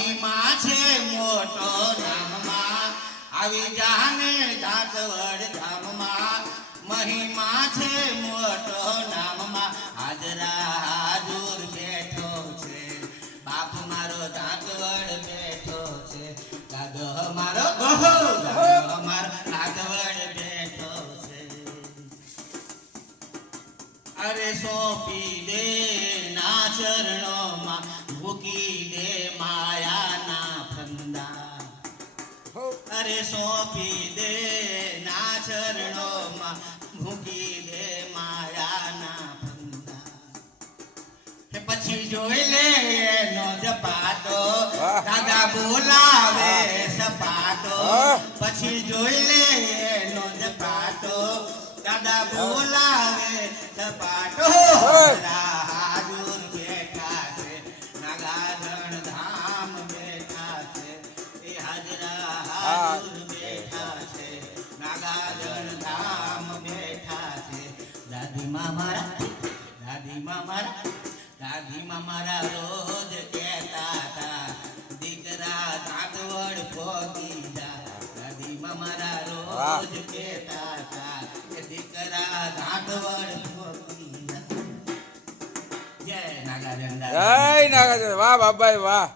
મહિમા છે મોટો ધામમાં આવી જાને જાતવડ ધામમાં મહિમા છે મોટો નામમાં હાજરા હાજુર બેઠો છે બાપ મારો જાતવડ બેઠો છે દાદો મારો દાદો મારો જાતવડ બેઠો છે અરે સોંપી દે ના ચરણોમાં મૂકી દે માયાના ફંદા અરે સોંપી દે ના ચરણોમાં મૂકી દે માયાના ફંદા પછી જોઈ લે એનો જપાતો દાદા બોલાવે સપાટો પછી જોઈ લે એનો જપાટો દાદા બોલાવે સપાટો હાજુર બેઠા છે નાગાજણ ધામ બેઠા છે એ હાજરા હાજુર બેઠા છે નાગાજણ ધામ બેઠા છે દાદીમાં મારા રોજ કહેતા હતા દીકરા જાતવડ ભોગી જા દાદીમાં મારા રોજ કહેતા હતા કે દીકરા જાતવડ ભોગી જા જય નાગાજણ વાહ બાબાઈ વાહ.